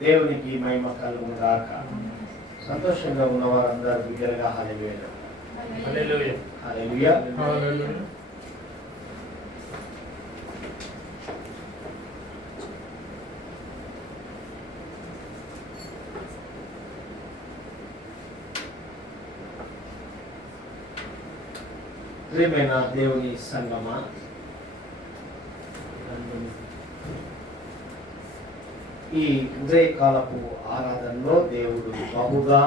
దేవునికి మహిమ కలుగును గాక. సంతోషంగా ఉన్న వారందరూ బిగ్గరగా హల్లెలూయా హల్లెలూయా హల్లెలూయా. హల్లెలూయా. ప్రియమైన దేవుని సంగమా, ఈ ఉదయకాలపు ఆరాధనలో దేవుడు బహుగా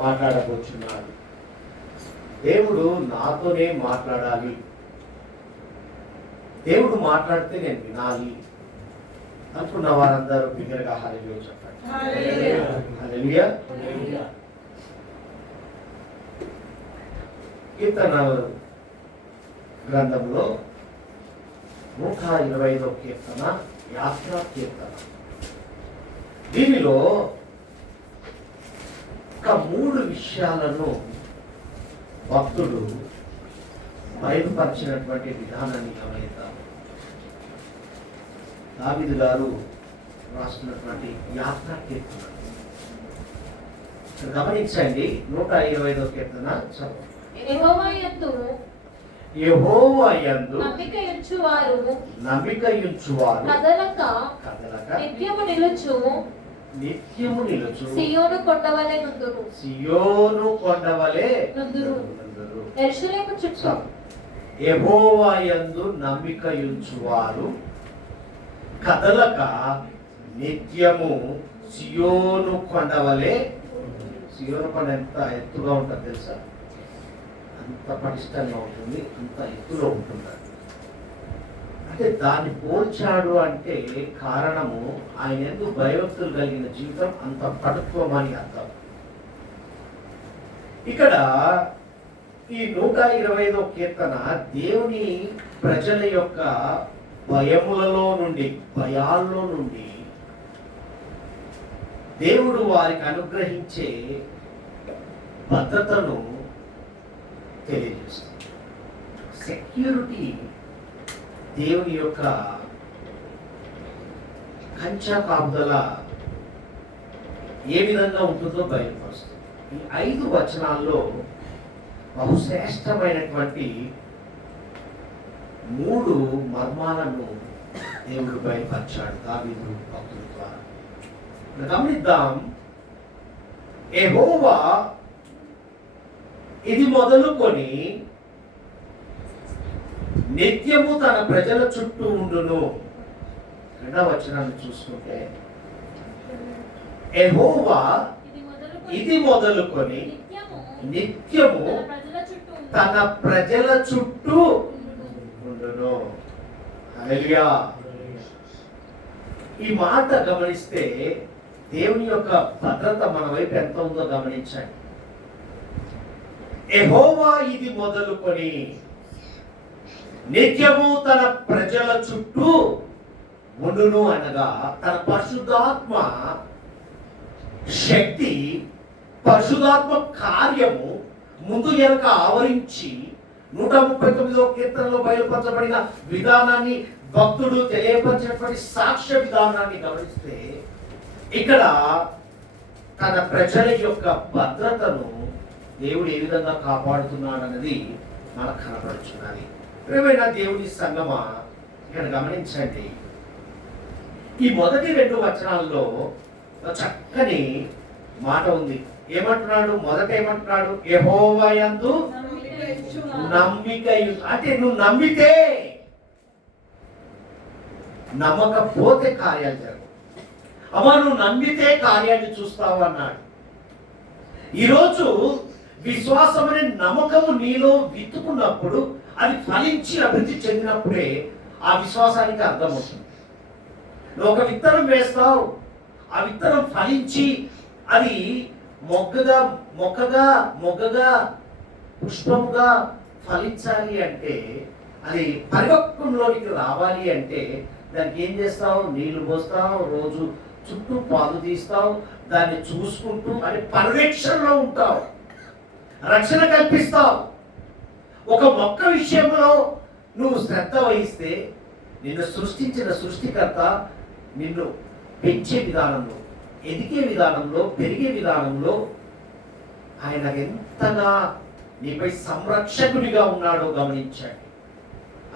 మాట్లాడబోచున్నాడు. దేవుడు నాతోనే మాట్లాడాలి, దేవుడు మాట్లాడితే నేను వినాలి అనుకున్న వారందరూ బిగ్గరగా హల్లెలూయా చెప్పండి. హల్లెలూయా. కీర్తనల గ్రంథంలో 125వ కీర్తన యాత్రా కీర్తన. దీనిలో ఒక 3 విషయాలను భక్తుడు బయలుపరిచినటువంటి విధానాన్ని గమనిద్దాం. దావీదు గారు రాస్తున్నటువంటి యాత్రా కీర్తన గమనించండి. 125వ కీర్తన చదువు. యెహోవా యందు నమ్మిక ఉంచువారు కదలక నిత్యము నిలుచు సియోను కొండవలె నుందురు. సియోను కొండవలె నుందురు. నుందురు. యెరూషలేము చుట్టూ యెహోవా యందు నమ్మిక ఉంచువారు కదలక నిత్యము సియోను కొండవలె. సియోను కొండ ఎంత ఎత్తుగా ఉంటుంది తెలుసా? అంత పటిష్టంగా ఉంటుంది, అంత ఎత్తులో ఉంటుంది. అంటే దాన్ని పోల్చాడు అంటే కారణము ఆయన ఎందుకు భయభక్తులు కలిగిన జీవితం, అంత పటుత్వం అని అర్థం. ఇక్కడ ఈ 125వ కీర్తన దేవుని ప్రజల యొక్క భయములలో నుండి, భయాల్లో నుండి దేవుడు వారికి అనుగ్రహించే భద్రతను తెలియజేస్తుంది. సెక్యూరిటీ దేవుని యొక్క కంచె కాపుదల ఏ విధంగా ఉంటుందో బయలుపరుస్తుంది. ఈ 5 వచనాల్లో బహుశ్రేష్టమైనటువంటి 3 మర్మాలను దేవుడు బయలుపరిచాడు దావీదు భక్తుల ద్వారా. గమనిద్దాం. యెహోవా ఇది మొదలుకొని నిత్యము తన ప్రజల చుట్టూ ఉండును. 2వ వచనాన్ని చూసుకుంటే యెహోవా ఇది మొదలుకొని నిత్యము తన ప్రజల చుట్టూ ఉండును. హల్లెలూయా. ఈ మాట గమనిస్తే దేవుని యొక్క భద్రత మన వైపు ఎంత ఉందో గమనించండి. యెహోవా ఇది మొదలుకొని నిత్యము తన ప్రజల చుట్టూ ఉండును అనగా తన పరిశుద్ధాత్మ శక్తి, పరిశుద్ధాత్మ కార్యము ముందు వెనక ఆవరించి 139వ కీర్తనలో బయలుపరచబడిన విధానాన్ని భక్తుడు తెలియపరిచినటువంటి సాక్ష్య విధానాన్ని గమనిస్తే ఇక్కడ తన ప్రజల యొక్క భద్రతను దేవుడు ఏ విధంగా కాపాడుతున్నాడు అన్నది మనకు కనపడుచున్నది. ప్రియమైన దేవుని సంగమా, ఇక్కడ గమనించండి. ఈ మొదటి 2 వచనాల్లో చక్కని మాట ఉంది. ఏమంటున్నాడు? మొదట ఏమంటున్నాడు? యెహోవా యందు నమ్మిక. అంటే నువ్వు నమ్మితే, నమ్మకపోతే కార్యాలు జరగవు. అమ్మా, నువ్వు నమ్మితే కార్యాన్ని చూస్తావు అన్నాడు. ఈరోజు విశ్వాసం అనే నమ్మకము నీలో విత్తుకున్నప్పుడు అది ఫలించి అభివృద్ధి చెందినప్పుడే ఆ విశ్వాసానికి అర్థం అవుతుంది. నువ్వు ఒక విత్తనం వేస్తావు, ఆ విత్తనం ఫలించి అది మొగ్గగా పుష్పముగా ఫలించాలి అంటే, అది పరిపక్వంలోనికి రావాలి అంటే దానికి ఏం చేస్తావు? నీళ్లు పోస్తావు, రోజు చుట్టూ పాలు తీస్తావు, దాన్ని చూసుకుంటూ అంటే పర్యవేక్షణలో ఉంటావు, రక్షణ కల్పిస్తావు. ఒక మొక్క విషయంలో నువ్వు శ్రద్ధ వహిస్తే నిన్ను సృష్టించిన సృష్టికర్త నిన్ను పెంచే విధానంలో, ఎదిగే విధానంలో, పెరిగే విధానంలో ఆయన ఎంతగా నీపై సంరక్షకుడిగా ఉన్నాడో గమనించండి.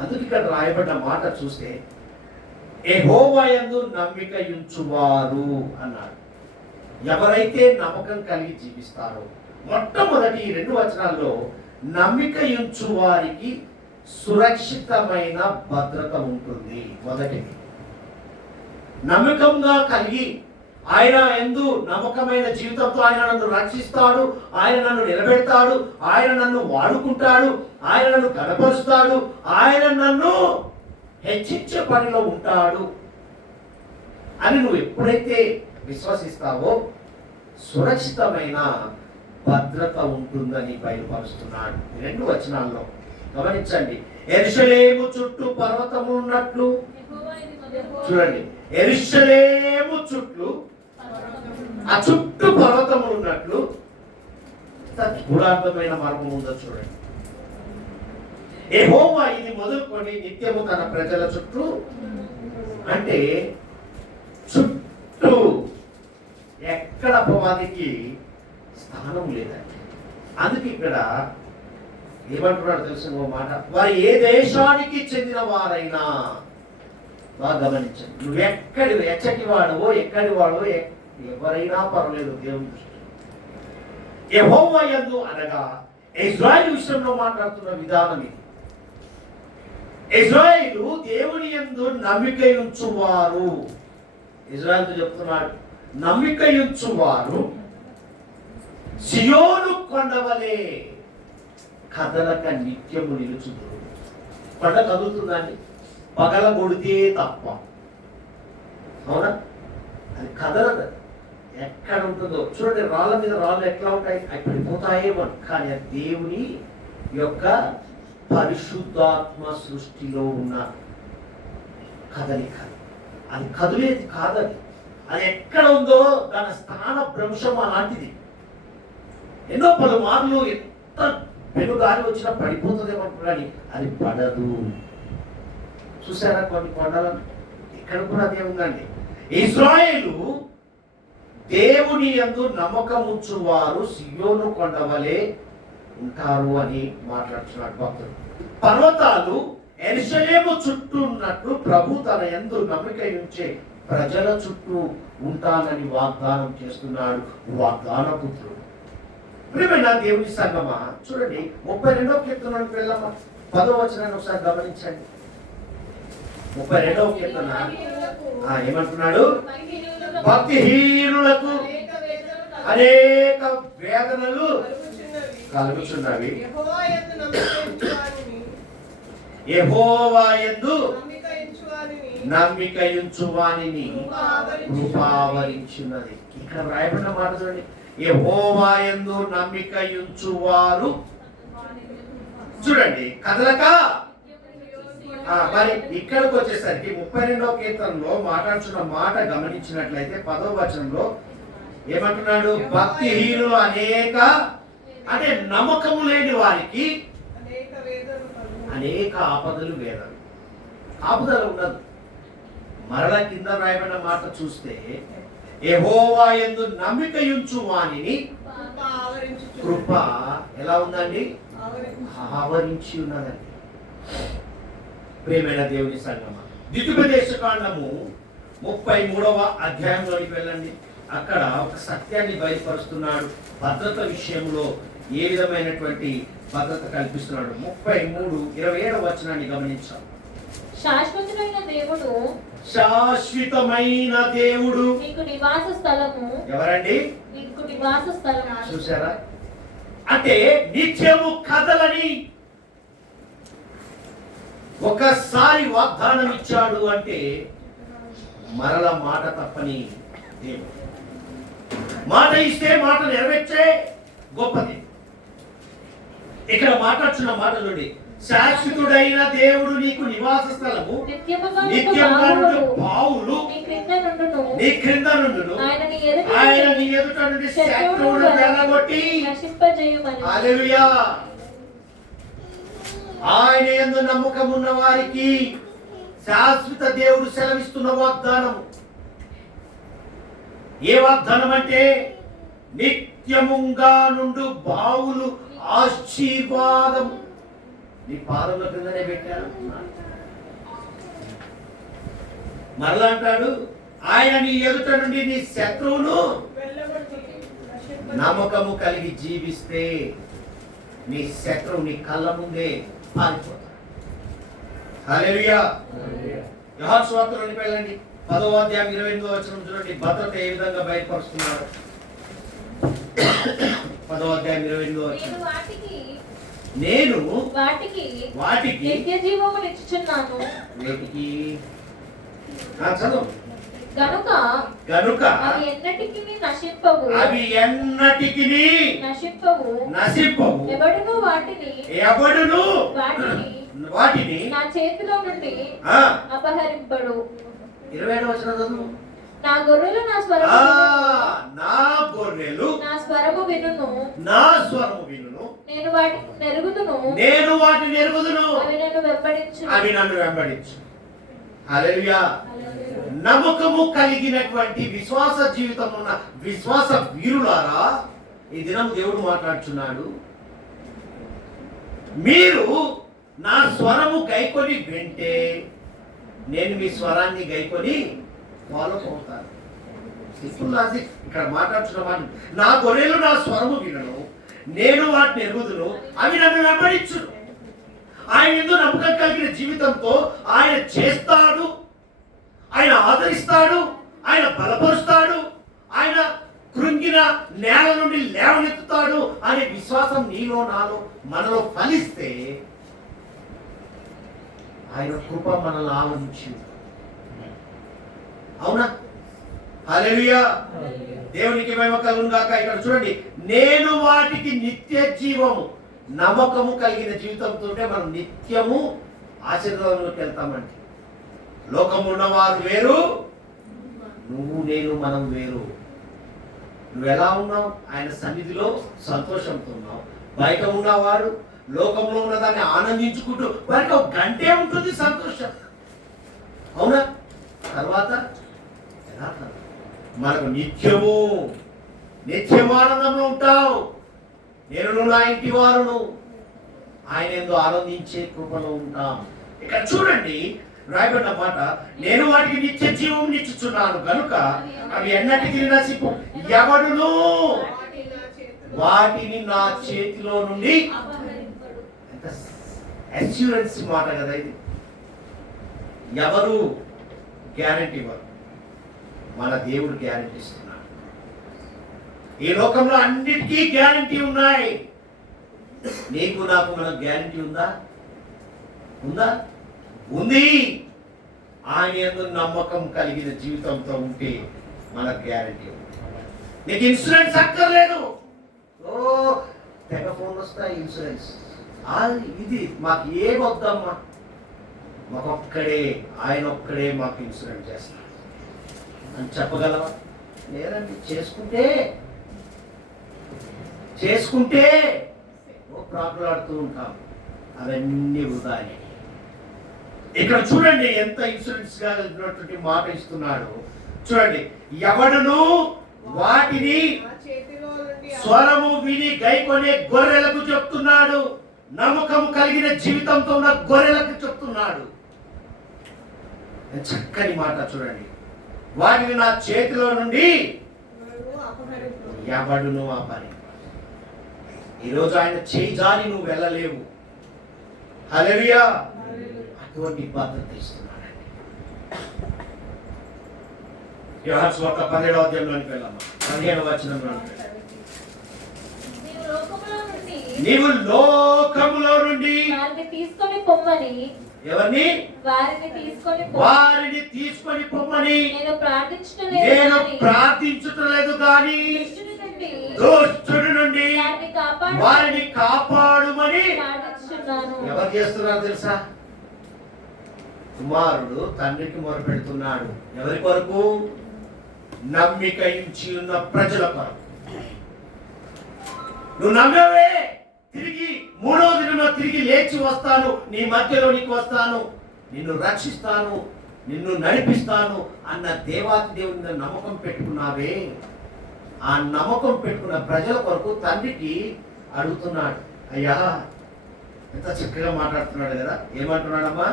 అందుకు ఇక్కడ రాయబడ్డ మాట చూస్తే యెహోవా యందు నమ్మిక ఉంచువారు అన్నాడు. ఎవరైతే నమ్మకం కలిగి జీవిస్తారో, మొట్టమొదటి ఈ 2 వచనాల్లో నమ్మిక ఉంచు వారికి సురక్షితమైన భద్రత ఉంటుంది. మొదటిది నమ్మకంగా కలిగి ఆయన యందు నమ్మకమైన జీవితంతో ఆయన నన్ను రక్షిస్తాడు, ఆయన నన్ను నిలబెడతాడు, ఆయన నన్ను వాడుకుంటాడు, ఆయన నన్ను కనపరుస్తాడు, ఆయన నన్ను హెచ్చించే పనిలో ఉంటాడు అని నువ్వు ఎప్పుడైతే విశ్వసిస్తావో సురక్షితమైన భద్రత ఉంటుందని బయలుపరుస్తున్నాడు 2 వచనాల్లో. గమనించండి, యెరూషలేము చుట్టూ పర్వతము ఉన్నట్లు, చూడండి, యెరూషలేము చుట్టూ ఆ చుట్టూ పర్వతములు ఉన్నట్లు గూఢార్థమైన మర్మం ఉందో చూడండి. యెహోవా ఇది మొదలుకొని నిత్యము తన ప్రజల చుట్టూ, అంటే చుట్టూ ఎక్కడ అపవాదికి స్థానం లేదండి. అందుకే ఇక్కడ ఏమంటున్నాడు తెలుసు మాట, వారు ఏ దేశానికి చెందిన వారైనా, బాగా గమనించండి, నువ్వు ఎచ్చటి వాడవో ఎక్కడి వాడవో ఎవరైనా పర్వాలేదు దేవుని దృష్టిలో. యెహోవా యందు అనగా ఇశ్రాయేలు విషయంలో మాట్లాడుతున్న విధానం ఇది. ఇశ్రాయేలు దేవుని యందు నమ్మిక ఉంచువారు. ఇశ్రాయేలుతో చెప్తున్నాడు, నమ్మిక ఉంచువారు సియోను కొండవలే కదలక నిత్యము నిలుచుదురు. కొండ కదులుతుందండి పగలగొడితే తప్ప, అవునా? అది కదలదు. ఎక్కడ ఉంటుందో చూడండి, రాళ్ళ మీద రాళ్ళు ఎట్లా ఉంటాయి, అవి పడిపోతాయేమో, కానీ అది దేవుని యొక్క పరిశుద్ధాత్మ సృష్టిలో ఉన్న కదలిక. అది కదిలేది కాదది. అది ఎక్కడ ఉందో దాని స్థాన భ్రంశం అలాంటిది. ఎన్నో పలుమార్లు ఎంత పెనుగాలి వచ్చినా పడిపోతుందేమో, కానీ అది పడదు. చూసారా కొన్ని కొండలను? ఇక్కడ కూడా అదే ఉందండి. ఇశ్రాయేలు దేవుని యందు నమ్మకం ఉంచువారు సియోను కొండవలే ఉంటారు అని మాట్లాడుతున్నాడు భక్తుడు. పర్వతాలు యెరూషలేము చుట్టూ ఉన్నట్లు ప్రభు తన యందు నమ్మిక ఉంచే ప్రజల చుట్టూ ఉంటానని వాగ్దానం చేస్తున్నాడు. వాగ్దాన పుత్రుడు. ప్రియమైన దేవుని సంగమా, చూడండి 32వ కీర్తనలోకి వెళ్ళమ్మా. 10వ వచనాన్ని ఒకసారి గమనించండి. 32వ కీర్తన ఏమంటున్నాడు? భక్తిహీనులకు అనేక వేదనలు కలుగుచున్నవి, యెహోవా యందు నమ్మిక ఉంచువానిని కృపావరించున్నది. ఇక్కడ రాయబడిన మాట చూడండి, యెహోవా యందు నమ్మిక ఉంచువారు, చూడండి, కదలక. మరి ఇక్కడికి వచ్చేసరికి 32వ కీర్తనలో మాట్లాడుతున్న మాట గమనించినట్లయితే 10వ వచనంలో ఏమంటున్నాడు? భక్తిహీనులు అనేక, అంటే నమ్మకము లేని వారికి అనేక ఆపదలు వేదనలు. ఆపదలు ఉండదు. మరల కింద రాయబడిన మాట చూస్తే యెహోవా యందు నమ్మిక ఉంచు వానిని కృప ఎలా ఉందండి? ఆవరించి ఉన్నదండి. ప్రియమైన దేవుని సంగమా, ద్వితీయోపదేశకాండము 33వ అధ్యాయంలోకి వెళ్ళండి. అక్కడ ఒక సత్యాన్ని బయలుపరుస్తున్నాడు. భద్రత విషయంలో ఏ విధమైనటువంటి భద్రత కల్పిస్తున్నాడు. 33:27వ వచనాన్ని గమనించాం. శాశ్వతమైన దేవుడు, శాశ్వతమైన దేవుడు నీకు నివాస స్థలము. ఎవరండి? నీకు నివాస స్థలము. చూసారా? అంటే నిత్యము కదలని ఒకసారి వాగ్దానం ఇచ్చాడు అంటే మరల మాట తప్పని దేవుడు. మాట ఇస్తే మాట నెరవేర్చే గొప్పది. ఇక్కడ మాట్లాడుతున్న మాట నుండి, శాశ్వతుడైన దేవుడు నీకు నివాస స్థలము, నిత్యముగా నుండు పావులు నీ క్రింద నుండును, ఆయన నీ ఎదుట నుండి శత్రువును వెళ్ళగొట్టి హల్లెలూయా. ఆయన యందు నమ్మకం ఉన్న వారికి శాశ్వత దేవుడు సెలవిస్తున్న వాగ్దానం ఏ వాగ్దానం అంటే నిత్యముగా నుండు బావులు ఆశీర్వాదం నీ పాదముల క్రిందనే పెట్టాను. మరలా అంటాడు, ఆయన నీ ఎదుట నుండి నీ శత్రువును నమ్మకము కలిగి జీవిస్తే నీ శత్రువు నీ కళ్ళ ముందే పారిపోతాడు. హల్లెలూయా. యోహాను సువార్తలోకి వెళ్ళండి, 10వ అధ్యాయం 28వ వచనం చూడండి. భద్రత ఏ విధంగా బయటపరుస్తున్నాడు. 10వ అధ్యాయం 28వ వచనం. నేను వాటికి నిత్య జీవమును ఇచ్చుచున్నాను. వేటికి చదువు. గనుక అవి ఎన్నటికి నశింపవు. నశింపవు. ఎవడును వాటిని నా చేతిలో నుండి అపహరింపడు. 27వ వచనం చదువు. నా గొర్రెలు నా స్వరము వినును. నేను వాటిని ఎరుగుదును. అవి నన్ను వెంబడించు. హల్లెలూయా. నమ్మకము కలిగినటువంటి విశ్వాస జీవితం ఉన్న విశ్వాస వీరులారా, ఈ దినం దేవుడు మాట్లాడుచున్నాడు. మీరు నా స్వరము గైకొని వింటే నేను మీ స్వరాన్ని గైకొని ఫాలో అవుతాను. ఇక్కడ మాట్లాడుతున్న మాట, నా గొర్రెలు నా స్వరము వినను, నేను వాటిని ఎరుగుదును, అవి నన్ను వెంబడించును. ఆయన ఎందుకు నమ్మకం కలిగిన జీవితంతో ఆయన చేస్తాడు, ఆయన ఆదరిస్తాడు, ఆయన బలపరుస్తాడు, ఆయన కృంగిన నేల నుండి లేవనెత్తుతాడు అనే విశ్వాసం నీలో నాలో మనలో ఫలిస్తే ఆయన కృప మనల్ని ఆవరించింది. అవునా? హల్లెలూయా. దేవునికి మహిమ కలుగును గాక. ఇక్కడ చూడండి, నేను వాటికి నిత్య జీవము, నమ్మకము కలిగిన జీవితంతో మనం నిత్యము ఆశీర్వాదంలోకి వెళ్తామండి. లోకము ఉన్నవారు వేరు, నువ్వు నేను మనం వేరు. నువ్వు ఎలా ఉన్నావు? ఆయన సన్నిధిలో సంతోషంతో ఉన్నావు. బయట ఉన్నవారు లోకంలో ఉన్నదాన్ని ఆనందించుకుంటూ వారికి ఒక గంటే ఉంటుంది సంతోషం. అవునా? తర్వాత ఎలా మనకు నిత్యము ఆనందంలో ఉంటావు. నేను నా ఇంటి వారును ఆయన ఎందు ఆనందించే కృపలో ఉంటాం. ఇక్కడ చూడండి రాయబడిన మాట, నేను వాటికి నిత్య జీవం ఇచ్చుచున్నాను గనుక అవి ఎన్నటికీ నశింపు. ఎవడును వాటిని నా చేతిలో నుండి. అష్యూరెన్స్ మాట కదా ఇది. ఎవరు గ్యారంటీ ఇవ్వరు, మన దేవుడు గ్యారంటీ ఇస్తున్నాడు. ఈ లోకంలో అన్నిటికీ గ్యారంటీ ఉన్నాయి. నీకు నాకు మనకు గ్యారంటీ ఉందా? ఉంది. ఆయన యందు నమ్మకం కలిగిన జీవితంతో ఉంటే మనకు గ్యారంటీ ఉంది. నీకు ఇన్సూరెన్స్ అక్కర్లేదు. తెగ ఫోన్ వస్తాయి ఇన్సూరెన్స్. ఇది మాకు ఏ వద్దమ్మా, మాకొక్కడే, ఆయన ఒక్కడే మాకు ఇన్సూరెన్స్ చేస్తాడు అని చెప్పగలవా? లేదండి. చేసుకుంటే ప్రాకులాడుతూ ఉంటాం. అవన్నీ వృధానే. ఇక్కడ చూడండి ఎంత ఇన్సూరెన్స్ గా ఉన్నటువంటి మాట ఇస్తున్నాడు. చూడండి, ఎవడును వాటిని స్వరము విని గైకొనే గొర్రెలకు చెప్తున్నాడు. నమ్మకం కలిగిన జీవితంతో ఉన్న గొర్రెలకు చెప్తున్నాడు. చక్కని మాట చూడండి. వాటిని నా చేతిలో నుండి ఎవడును అపహరింపడు. ఈరోజు ఆయన చేయి జారి నువ్వు వెళ్ళలేవు. హల్లెలూయా. అటువంటి భద్రత ఇస్తున్నాడండి. యోహాను సువార్త 17వ అధ్యాయంలోకి వెళ్ళాము. 15వ వచనంలోకి వెళ్ళాము. నీవు లోకములో నుండి వారిని తీసుకొని పొమ్మని. ఎవరిని? వారిని తీసుకొని పొమ్మని నేను ప్రార్థించటలేదు కానీ దుష్టుడి నుండి వారిని కాపాడుమని. ఎవరు చేస్తున్నారు తెలుసా? కుమారుడు తండ్రికి మొరపెడుతున్నాడు. ఎవరి కొరకు? నమ్మిక ఇచ్చి ఉన్న ప్రజల కొరకు. నువ్వు నమ్మవే, తిరిగి 3వ దినంలో తిరిగి లేచి వస్తాను, నీ మధ్యలో నీకు వస్తాను, నిన్ను రక్షిస్తాను నిన్ను నడిపిస్తాను అన్న దేవాతి దేవుని మీద నమ్మకం పెట్టుకున్నావే, ఆ నమ్మకం పెట్టుకున్న ప్రజల కొరకు తండ్రికి అడుగుతున్నాడు. అయ్యా, ఎంత చక్కగా మాట్లాడుతున్నాడు కదా. ఏమంటున్నాడమ్మా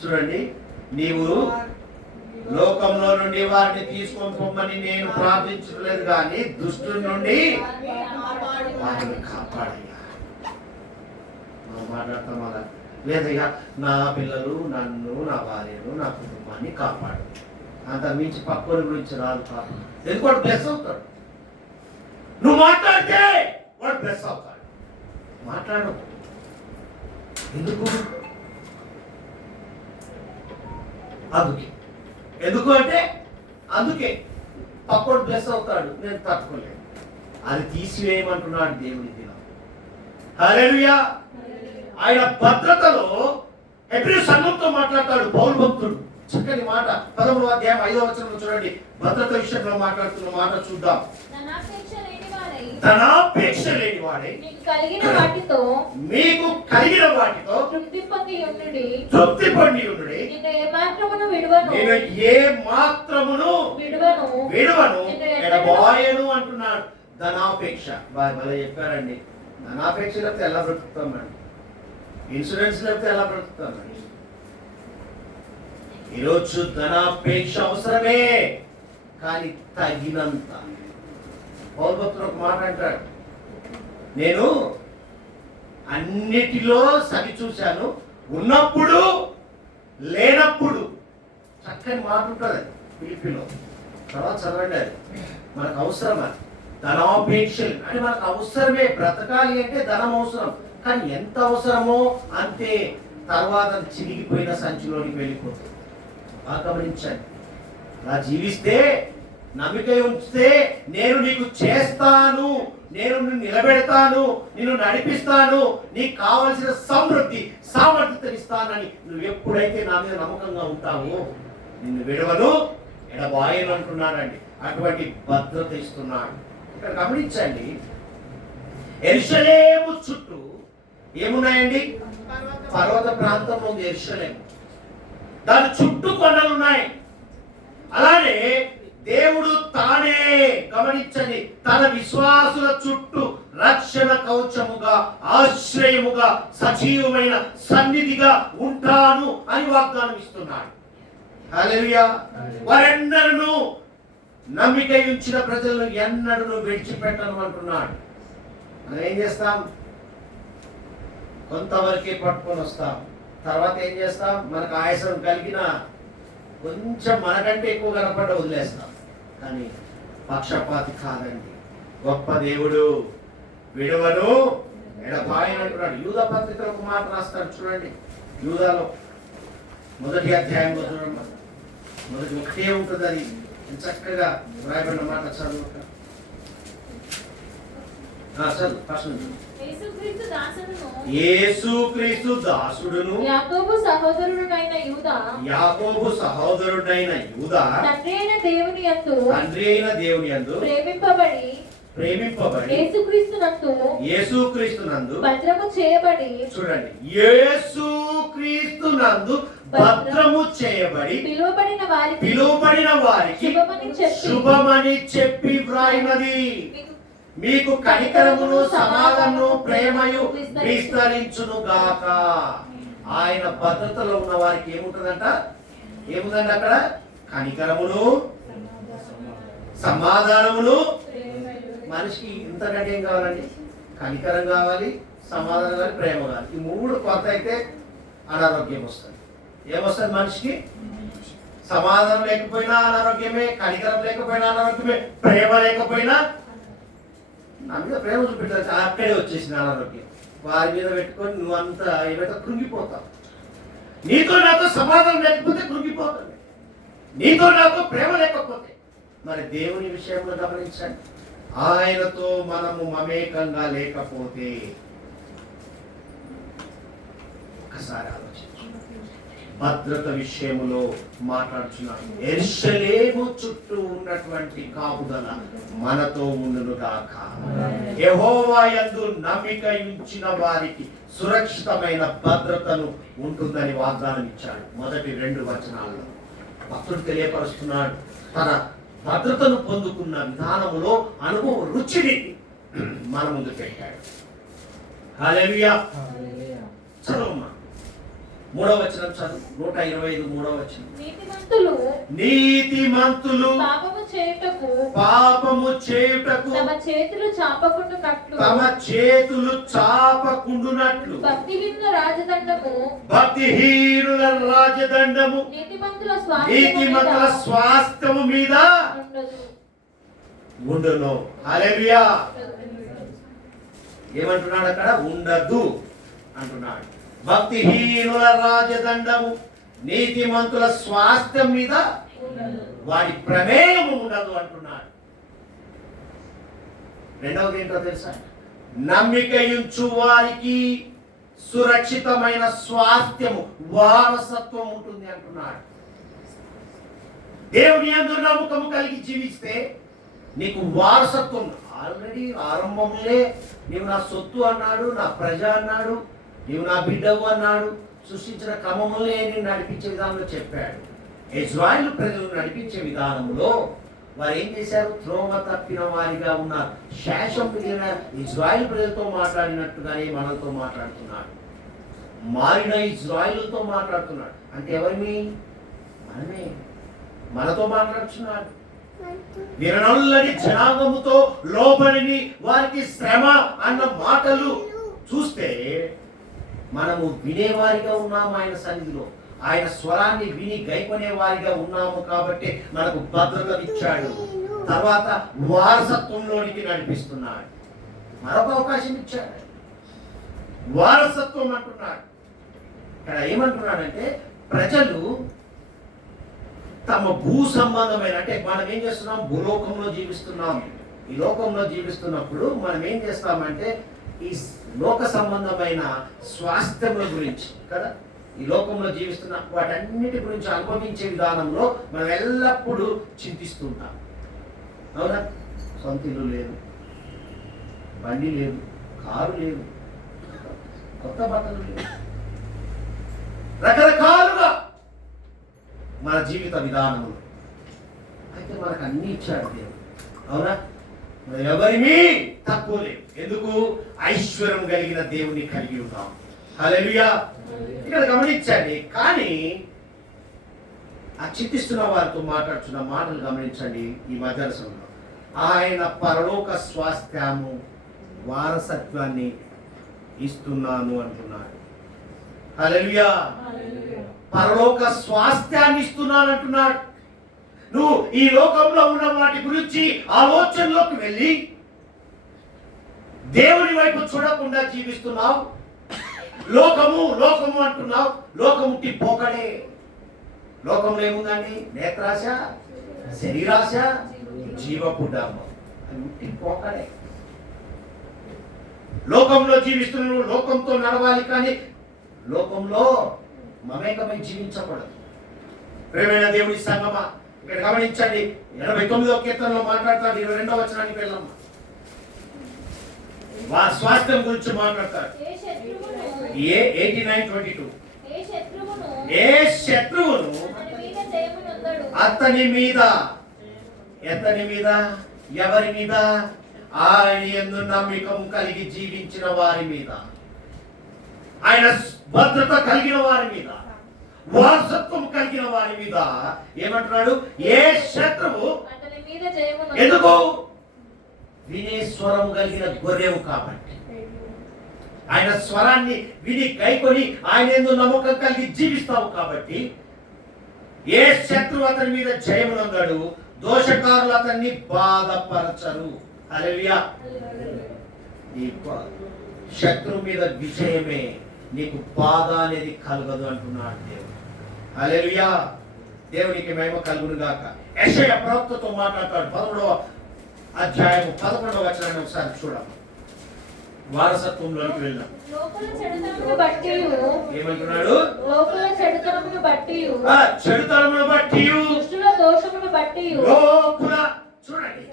చూడండి, నీవు లోకంలో నుండి వారిని తీసుకొని పొమ్మని నేను ప్రార్థించలేదు, కానీ దుష్టుల నుండి వారిని కాపాడయ్యా. మనం మాట్లాడతాం అలా లేదయ్యా, నా పిల్లలు, నన్ను, నా భార్యను, నా కుటుంబాన్ని కాపాడు. అంత మించి పక్కన గురించి రాదు కాపాడు. ఎందుకంటే బ్లెస్ అవుతాడు. నువ్వు మాట్లాడితే వాడు బ్లెస్ అవుతాడు. మాట్లాడు. ఎందుకు? ఎందుకు అంటే అందుకే పక్కడు బ్లెస్ అవుతాడు. నేను తట్టుకోలేను. అది తీసివేయమంటున్నాడు దేవుని దినం. హల్లెలూయా. ఆయన భద్రతలో హెబ్రీ సంఘంతో మాట్లాడతాడు పౌలు భక్తుడు. చక్కని మాట 13వ అధ్యాయం 5వ వచనంలో చూడండి. భద్రత విషయంలో మాట్లాడుతున్న మాట చూద్దాం. ధనాపేక్ష లేని వాడే మీకు కలిగిన వాటితో తృప్తి పొంది ఉండుడి. నేను ఏ మాత్రమును విడువను ఎడబాయను అంటున్నాడు. ధనాపేక్ష భలే చెప్పారండి. ధనాపేక్ష లేకపోతే ఎలా బ్రతుకుతామండి? ఇన్సూరెన్స్ లేకపోతే ఎలా బ్రతుకుతామండి? ఈరోజు ధనాపేక్ష అవసరమే, కానీ తగినంత. పౌలు భక్తుడు ఒక మాట అంటాడు, నేను అన్నిటిలో సరి చూశాను, ఉన్నప్పుడు లేనప్పుడు. చక్కని మాట ఉంటుంది పిలిపిలో. తర్వాత చదవండి. అది మనకు అవసరమా? ధనాపేక్ష అంటే మనకు అవసరమే. బ్రతకాలి అంటే ధనం అవసరం, కానీ ఎంత అవసరమో అంతే. తర్వాత చిరిగిపోయిన సంచిలోనికి వెళ్ళిపోతుంది. బాగా గమనించండి. అలా జీవిస్తే, నమ్మిక ఉంచితే, నేను నీకు చేస్తాను, నేను నిన్ను నిలబెడతాను, నిన్ను నడిపిస్తాను, నీకు కావలసిన సమృద్ధి సామర్థ్యతనిస్తానని నువ్వు ఎప్పుడైతే నా మీద నమ్మకంగా ఉంటావో నిన్ను విడవను ఎడబాయను అంటున్నాడండి. అటువంటి భద్రత ఇస్తున్నాడు. ఇక్కడ గమనించండి, యెరూషలేము చుట్టూ ఏమున్నాయండి? పర్వత ప్రాంతంలో ఉంది యెరూషలేము. దాని చుట్టూ కొండలు ఉన్నాయి. అలానే దేవుడు తానే, గమనించండి, తన విశ్వాసుల చుట్టూ రక్షణ కవచముగా, ఆశ్రయముగా, సజీవమైన సన్నిధిగా ఉంటాను అని వాగ్దానం ఇస్తున్నాడు. హల్లెలూయా. వారెన్నరూ నమ్మిక ఉంచిన ప్రజలను ఎన్నడూ విడిచిపెట్టను అంటున్నాడు. మనం ఏం చేస్తాం? కొంతవరకే పట్టుకొని వస్తాం. తర్వాత ఏం చేస్తాం? మనకు ఆయాసం కలిగిన కొంచెం మనకంటే ఎక్కువ కనపడ్డ వదిలేస్తాం. కానీ పక్షపాతి కాదండి. గొప్ప దేవుడు విడవను ఎడబాయను అంటున్నాడు. యూదా పత్రికలో ఒక మాట రాస్తాడు చూడండి. యూదాలో 1వ అధ్యాయంలో చూడండి. మొదటి ఒకటే ఉంటుంది. అది చక్కగా రాయబడిన మాట చదువు. యేసుక్రీస్తు దాసుడును యాకోబు సహోదరుడైన యూదా తండ్రి అయిన దేవుని యందు ప్రేమింపబడి యేసుక్రీస్తునందు భద్రము చేయబడి, చూడండి, యేసుక్రీస్తునందు భద్రము చేయబడి పిలువబడిన వారికి శుభమని చెప్పి వ్రాయినది. మీకు కనికరమును సమాధానము ప్రేమయు విస్తరించును గాక. ఆయన భద్రతలో ఉన్న వారికి ఏముంటుందంట? ఏముందండి అక్కడ? కనికరమును సమాధానమును. మనిషికి ఇంతకంటే ఏం కావాలండి? కనికరం కావాలి, సమాధానం కావాలి, ప్రేమ కావాలి. ఈ 3 కొత్త అయితే అనారోగ్యం వస్తుంది. ఏమొస్తుంది మనిషికి? సమాధానం లేకపోయినా అనారోగ్యమే, కనికరం లేకపోయినా అనారోగ్యమే, ప్రేమ లేకపోయినా. నా మీద ప్రేమ చూపెట్టాలి, అక్కడే వచ్చేసిన అనారోగ్యం. వారి మీద పెట్టుకొని నువ్వంతా ఏమైతే కృంగిపోతావు. నీతో నాతో సమాధానం లేకపోతే కృంగిపోతుంది. నీతో నాతో ప్రేమ లేకపోతే. మరి దేవుని విషయంలో గమనించండి, ఆయనతో మనము మమేకంగా లేకపోతే ఒకసారి ఆలోచించు. భద్రత విషయంలో మాట్లాడుచున్నాను. యెరూషలేము చుట్టూ ఉన్నటువంటి కాపుదల మనతో ఉండును గాక. యెహోవా యందు నమ్మిక ఉంచిన వారికి సురక్షితమైన భద్రతను ఉంటుందని వాగ్దానం ఇచ్చాడు మొదటి 2 వచనాల్లో. భక్తుడు తెలియపరుస్తున్నాడు. తన భద్రతను పొందుకున్న విధానములో అనుభవ రుచిని మన ముందు పెట్టాడు. హల్లెలూయా. చదవమ్మా 3వ వచనం చదువు. 125 3వ వచనం. నీతిమంతులు పాపము చేయుటకు తమ చేతులు చాపకుండునట్లు భక్తిహీనుల రాజదండము నీతిమంతుల స్వాస్థ్యము మీద ఉండును. హల్లెలూయా. ఏమంటున్నాడు అక్కడ? ఉండదు అంటున్నాడు. భక్తిహీనుల రాజదండము నీతిమంతుల స్వాస్థ్యం మీద వాడి ప్రమేయము ఉండదు అంటున్నాడు. రెండవది ఏంటో తెలుసా? నమ్మికయుంచు వారికి సురక్షితమైన స్వాస్థ్యము, వారసత్వం ఉంటుంది అంటున్నాడు. దేవుని యందు నమ్మకము కలిగి జీవిస్తే నీకు వారసత్వం ఆల్రెడీ ఆరంభంలో. నీవు నా సొత్తు అన్నాడు, నా ప్రజ అన్నాడు, నీవు నా బిడ్డవు అన్నాడు. సృష్టించిన క్రమంలో నేను నడిపించే విధానంలో చెప్పాడు. ఇజ్రాయేలు ప్రజలు నడిపించే విధానంలో వారు ఏం చేశారు? త్రోవ తప్పిన వారిగా ఉన్నారు. శేషం మిగిలిన ఇజ్రాయేలు ప్రజలతో మాట్లాడినట్టుగానే మనతో మాట్లాడుతున్నాడు. మారిన ఇజ్రాయేలుతో మాట్లాడుతున్నాడు. అంటే ఎవరిని? మనమే. మనతో మాట్లాడుతున్నాడు. విననొల్లని జనాంగముతో లోబడిని వారికి శ్రమ అన్న మాటలు చూస్తే మనము వినేవారిగా ఉన్నాము. ఆయన సన్నిధిలో ఆయన స్వరాన్ని విని గైకొనే వారిగా ఉన్నాము కాబట్టి మనకు భద్రతనిచ్చాడు. తర్వాత వారసత్వంలోనికి నడిపిస్తున్నాడు. మరొక అవకాశం ఇచ్చాడు. వారసత్వం అంటున్నాడు. ఇక్కడ ఏమంటున్నాడంటే ప్రజలు తమ భూ సంబంధమైన, అంటే మనం ఏం చేస్తున్నాం? భూలోకంలో జీవిస్తున్నాం. ఈ లోకంలో జీవిస్తున్నప్పుడు మనం ఏం చేస్తామంటే ఈ లోక సంబంధమైన స్వాస్థ్యముల గురించి కదా, ఈ లోకంలో జీవిస్తున్న వాటన్నిటి గురించి అనుభవించే విధానంలో మనం ఎల్లప్పుడూ చింతిస్తుంటాం. అవునా? సొంత ఇల్లు లేదు, బండి లేదు, కారు లేదు, కొత్త బట్టలు లేవు, రకరకాలుగా మన జీవిత విధానములు. అయితే మనకు అన్ని ఇచ్చాడు దేవుడు. అవునా? మనం ఎవరిమీ తక్కువ లేదు. ఎందుకు? ఐశ్వర్యం కలిగిన దేవుని కలిగి ఉన్నాం. హల్లెలూయా. ఇక్కడ గమనించండి. కానీ ఆ చింతిస్తున్న వారితో మాట్లాడుతున్న మాటలు గమనించండి. ఈ మధ్యాహ్నంలో ఆయన పరలోక స్వాస్థ్యము, వారసత్వాన్ని ఇస్తున్నాను అంటున్నాడు. హల్లెలూయా. పరలోక స్వాస్థ్యాన్ని ఇస్తున్నాను అంటున్నాడు. నువ్వు ఈ లోకంలో ఉన్న వాటి గురించి ఆలోచనలోకి వెళ్ళి దేవుని వైపు చూడకుండా జీవిస్తున్నావు. లోకము లోకము అంటున్నావు. లోకము పోకడే. లోకంలో ఏముందండి? నేత్రాశ, శరీరాశ, జీవపు డాంబం. అది ఉట్టి పోకడే. లోకంలో జీవిస్తున్నావు, లోకంతో నడవాలి, కానీ లోకంలో మమేకమై జీవించకూడదు. ప్రేమైన దేవుని సంగమా, ఇక్కడ గమనించండి. 89వ కీర్తనలో మాట్లాడతాడు. 22వ వచనానికి వెళ్ళమ్మా. స్వాస్థ్యం గురించి మాట్లాడతాడు. 89:22. ఏ శత్రువును అతని మీద, ఎతని మీద, ఎవరి మీద? ఆయన యందు నమ్మకం కలిగి జీవించిన వారి మీద, ఆయన భద్రత కలిగిన వారి మీద, వారసత్వం కలిగిన వారి మీద ఏమంటున్నాడు? ఏ శత్రువు. ఎందుకు? వినే స్వరం కలిగిన గొర్రెవు కాబట్టి. ఆయన స్వరాన్ని విని గైకొని ఆయన యందు నమ్మకం కలిగి జీవిస్తావు కాబట్టి ఏ శత్రువు అతని మీద జయమునందాడు. దోషకారులు అతన్ని బాధపరచరు. హల్లెలూయా. ఈ శత్రువు మీద విజయమే, నీకు బాధ అనేది కలగదు అంటున్నాడు దేవుడు. హల్లెలూయా. దేవునికి మహిమ కలుగును గాక. యెషయా ప్రవక్తతో మాట్లాడతాడు. 13వ అధ్యాయం 11వ వచనాన్ని ఒకసారి చూడాలి. వారసత్వంలోకి వెళ్ళాం. ఏమంటున్నాడు? చెడుతనమును బట్టి, లోకుల. చూడండి,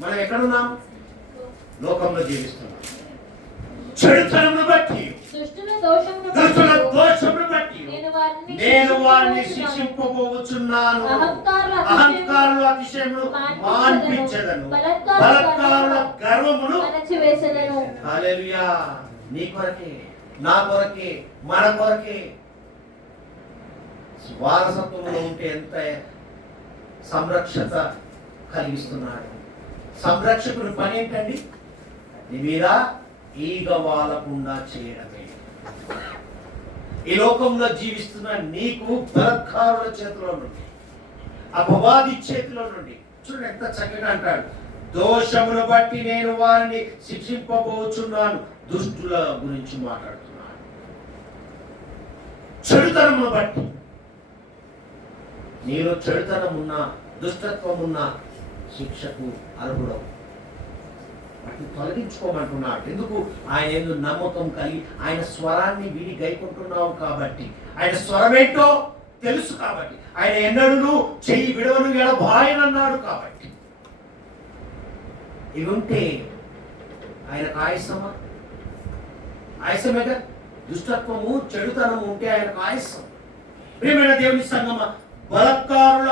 మనం ఎక్కడున్నాం? లోకంలో జీవిస్తున్నాం. చెడుతనమును బట్టి దుష్టుల దోషమును దుష్టుల బట్టి దోషమును బట్టి నేను వారిని శిక్షింపబోచున్నాను. అహంకారుల అతిశయమును మాన్పించెదను, బలాత్కారుల గర్వమును అణచివేసెదను. హల్లెలూయా. నీ కొరకే, నా కొరకే, మన కొరకే వారసత్వంలో ఉంటే ఎంత సంరక్షత కలిగిస్తున్నాడు. సంరక్షకుని పని ఏంటండి? నీ మీద ఈగ వాలకుండా చేయడమే. ఈ లోకంలో జీవిస్తున్న నీకు బలత్కారుల చేతిలో నుండి, అపవాది చేతిలో నుండి, చూడండి ఎంత చక్కగా అంటాడు, దోషమును బట్టి నేను వారిని శిక్షింపబోచున్నాను. దుష్టుల గురించి మాట్లాడుతున్నాడు. చెడుతనమును బట్టి, నీలో చెడుతనం ఉన్నా, దుష్టత్వం ఉన్నా శిక్షకు అర్హుడవు. వాటిని తొలగించుకోమంటున్నాడు. ఎందుకు? ఆయన యందు నమ్మకం కలిగి ఆయన స్వరాన్ని విని గైకుంటున్నావు కాబట్టి, ఆయన స్వరమేంటో తెలుసు కాబట్టి, ఆయన ఎన్నడూ చెయ్యి విడవను ఎడబాయనన్నాడు కాబట్టి, ఇవి ఉంటే ఆయనకు ఆయాసమా? ఆయాసమేగా. దుష్టత్వము చెడుతనము ఉంటే ఆయనకు ఆయాసం. ప్రియమైన దేవుని సంగమా, బలత్కారుల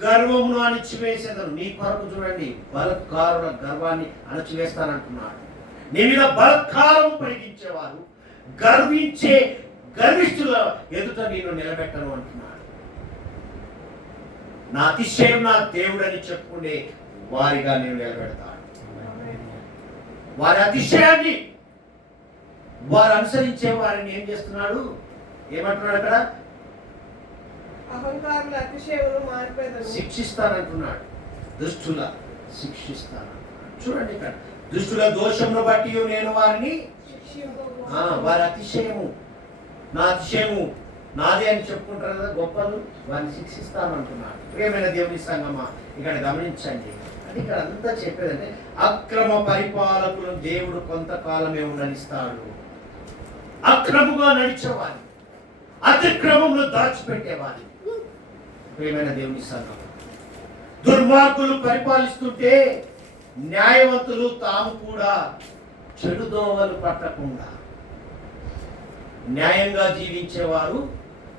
గర్వమును అణచివేసేదను. నీ కొరకు చూడండి, బలత్కారుల గర్వాన్ని అణచివేస్తానంటున్నాడు. నీ మీద బలత్కారం ప్రయోగించేవారు, గర్విష్ఠుల ఎదుట నేను నిలబెట్టను అంటున్నాడు. నా అతిశయం నా దేవుడని చెప్పుకునే వారిగా నేను నిలబెడతాను. వారి అతిశయాన్ని వారు అనుసరించే వారిని ఏం చేస్తున్నాడు? ఏమంటున్నాడు అక్కడ? అహంకారుల అతిశయమును మాన్పెదను. శిక్షిస్తానంటున్నాడు. దుష్టుల శిక్షిస్తానంటున్నాడు. చూడండి ఇక్కడ, దుష్టుల దోషమును బట్టి నేను వారిని వారి అతిశయము, నా అతిశయము నాదే అని చెప్పుకుంటారు కదా గొప్పలు, వారిని శిక్షిస్తానంటున్నాడు. ప్రియమైన దేవుని సంగమా, ఇక్కడ గమనించండి. అంటే ఇక్కడ అంతా చెప్పేదంటే, అక్రమ పరిపాలకులను దేవుడు కొంతకాలమే ఉండనిస్తాడు. అక్రముగా నడిచేవారు, అతిక్రమంలో దాచిపెట్టేవారు. ప్రియమైన దేవుని సంగమా, దుర్మార్గులు పరిపాలిస్తుంటే న్యాయవంతులు తాము కూడా చెడు దోవలు పట్టకుండా న్యాయంగా జీవించేవారు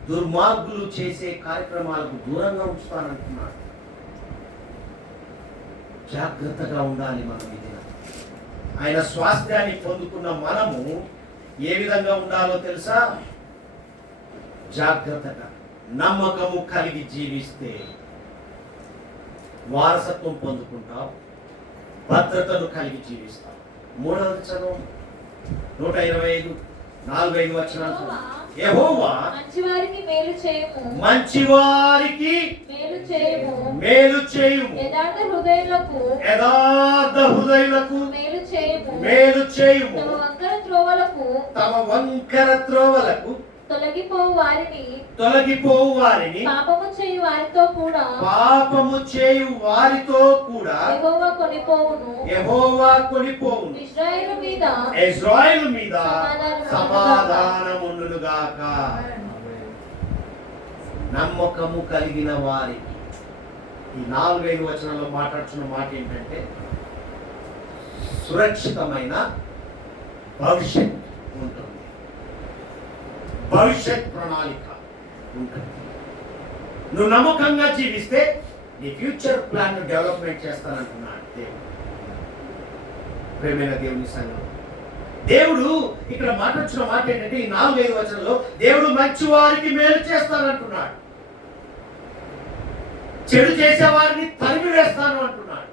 దుర్మార్గులు చేసే కార్యక్రమాలకు దూరంగా ఉంచుతానంటున్నాడు. జాగ్రత్తగా ఉండాలి మనం. ఇది ఆయన స్వాస్థ్యాన్ని పొందుకున్న మనము ఏ విధంగా ఉండాలో తెలుసా? జాగ్రత్తగా, నమ్మకము కలిగి జీవిస్తే వారసత్వం పొందుకుంటావు, భద్రతను కలిగి జీవిస్తావు. మూడవది చదువు, 125:4-5 వచనాలు. యెహోవా మంచివారికి మేలు చేయుము, మంచివారికి మేలు చేయుము, మేలు చేయుము, యథార్థ హృదయులకు మేలు చేయుము, మేలు చేయుము, తమ వంకర త్రోవలకు తొలగిపోవు వారిని పాపము చేయు వారితో కూడా యెహోవా కొనిపోవును. ఇశ్రాయేలు మీద సమాధానముండును గాక. నమ్మకము కలిగిన వారికి ఈ 4-5 వచనాల్లో మాట్లాడుతున్న మాట ఏంటంటే, సురక్షితమైన భవిష్యత్ ఉంటుంది, భవిష్యత్ ప్రణాళిక ఉంటుంది. నువ్వు నమ్మకంగా జీవిస్తే నీ ఫ్యూచర్ ప్లాన్ డెవలప్మెంట్ చేస్తానంటున్నాడు దేవుడు. ప్రేమైన దేవుని సంఘం, దేవుడు ఇక్కడ మాట్లాడుతున్న మాట ఏంటంటే, ఈ 4-5 వచనంలో దేవుడు మంచి వారికి మేలు చేస్తానంటున్నాడు, చెడు చేసే వారిని తరిమి వేస్తాను అంటున్నాడు.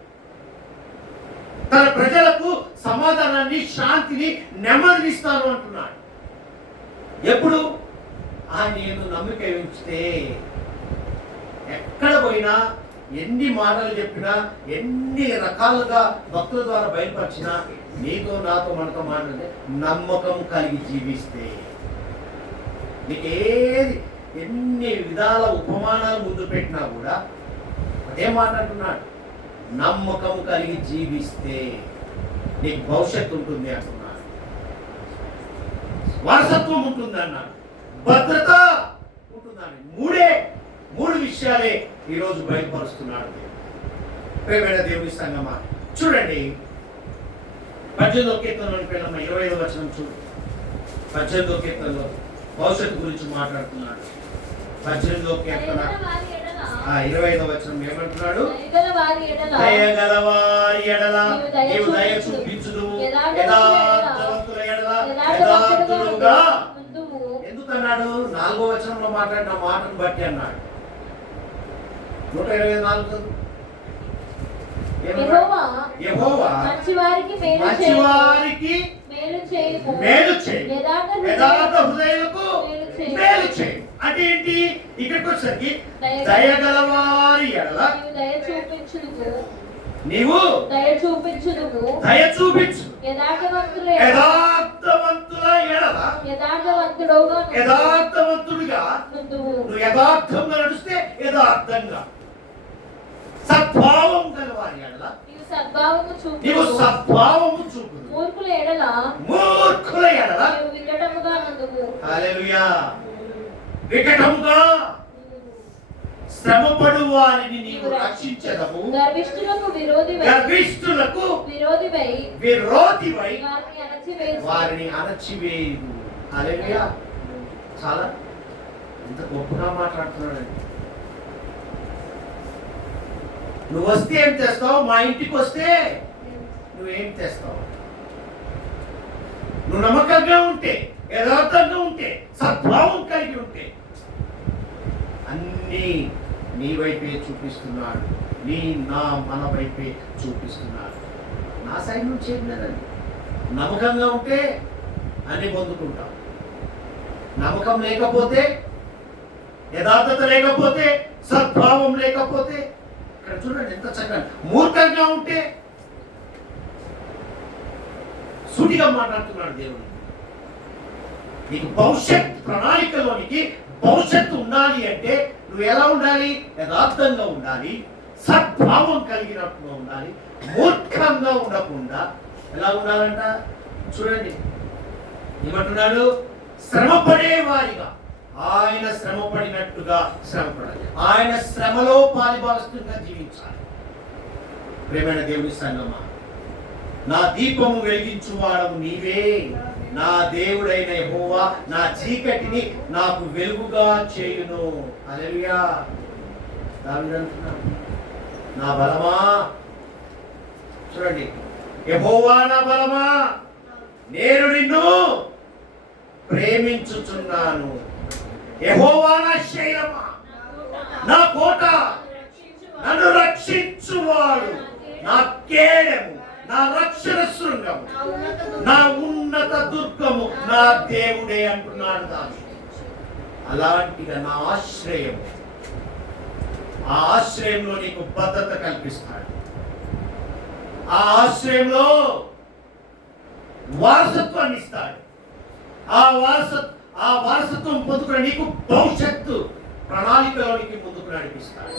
తన ప్రజలకు సమాధానాన్ని, శాంతిని, నెమ్మదినిస్తాను అంటున్నాడు. ఎప్పుడు? ఆయన యందు నమ్మిక ఉంచితే, ఎక్కడ పోయినా, ఎన్ని మాటలు చెప్పినా, ఎన్ని రకాలుగా భక్తుల ద్వారా బయలుపరిచినా, నీతో నాతో మనతో మాట్లాడితే నమ్మకం కలిగి జీవిస్తే, నీకేది ఎన్ని విధాల ఉపమానాలు ముందు పెట్టినా కూడా అదే మాట్లాడుతున్నాడు. నమ్మకం కలిగి జీవిస్తే నీకు భవిష్యత్తు ఉంటుంది అంటున్నాడు, వారసత్వం ఉంటుంది అన్నాడు, భద్రత ఉంటుందని. మూడు విషయాలే ఈరోజు బయలుపరుస్తున్నాడు. ప్రియమైన దేవుని సంగమా, చూడండి 18వ కీర్తనలోకి వెళ్ళమ్మ, 25వ వచనం చూడు. 18వ కీర్తనలో భవిష్యత్తు గురించి మాట్లాడుతున్నాడు. 18వ కీర్తన 25వ వచనం ఏమంటున్నాడు? దయగలవారి ఎడల నీవు దయ చూపించుదువు, యథార్థవంతుల ఎడల యథార్థులుగా. ఎందుకన్నాడు? 4వ వచనంలో మాట్లాడిన మాటను బట్టి అన్నాడు. 124 యెహోవా మంచివారికి మేలు చేయి, యథార్థ హృదయులకు మేలు చేయి. అంటే ఏంటి? ఇక్కడికి వచ్చేసరికి దయగలవారి ఎడల నీవు దయ చూపించు, యథార్థవంతుల ఎడల యథార్థవంతుడిగా. నువ్వు యథార్థంగా నడిస్తే యథార్థంగా, సద్భావం గలవారి ఎడల నీవు సద్భావము చూపు, మూర్ఖుల ఎడల హల్లెలూయా వికటముగా శ్రమపడు వారిని నీవు రక్షించదము, గర్విష్ఠులకు విరోధివై వారిని అణచివేయు. హల్లెలూయా. చాలా ఎంత గొప్పగా మాట్లాడుతున్నాడండి. నువ్వు వస్తే ఏం తెస్తావు? మా ఇంటికి వస్తే నువ్వేం తెస్తావు? నువ్వు నమ్మకంగా ఉంటే, యథార్థంగా ఉంటే, సద్భావం కలిగి ఉంటే అన్నీ నీ వైపే చూపిస్తున్నాడు. మన వైపే చూపిస్తున్నాడు. నా సైడ్ నుంచి ఏం లేదండి. నమ్మకంగా ఉంటే అన్ని పొందుకుంటాం. నమ్మకం లేకపోతే, యథార్థత లేకపోతే, సద్భావం లేకపోతే, ఇక్కడ చూడండి ఎంత చక్కగా, మూర్ఖంగా ఉంటే సూటిగా మాట్లాడుతున్నాడు దేవుడు. నీకు భవిష్యత్ ప్రణాళికలోనికి భవిష్యత్తు ఉండాలి అంటే నువ్వు ఎలా ఉండాలి? యథార్థంగా ఉండాలి, సద్భావం కలిగినట్టుగా ఉండాలి, మూర్ఖంగా ఉండకుండా. ఎలా ఉండాలంట చూడండి ఏమంటున్నాడు? శ్రమపడే వారిగా, ఆయన శ్రమపడినట్టుగా శ్రమపడాలి. ఆయన శ్రమలో పాలిభాగస్తుగా జీవించాలి. ప్రేమైన దేవుని సంగమా, నా దీపము వెలిగించువాడవు నీవే, నా దేవుడైన యెహోవా నా చీకటిని నాకు వెలుగుగా చేయును. హల్లెలూయా. దావీదు అంటున్నాడు, నా బలమా. చూడండి, యెహోవా నా బలమా, నేను నిన్ను ప్రేమించుచున్నాను. యెహోవా నా శైలమా, నా కోట, నన్ను రక్షించువాడు, నా కేడము, నా రక్షణ శృంగము, నా ఉన్నత దుర్గము, నా దేవుడే అంటున్నాడు దాన్ని. అలాంటిగా నా ఆశ్రయం, ఆ ఆశ్రయంలో నీకు భద్రత కల్పిస్తాడు. ఆ ఆశ్రయంలో వారసత్వాన్ని ఇస్తాడు. ఆ వారసత్వం పొందుకున్న నీకు భవిష్యత్తు ప్రణాళికలోనికి ముందుకు నడిపిస్తాడు.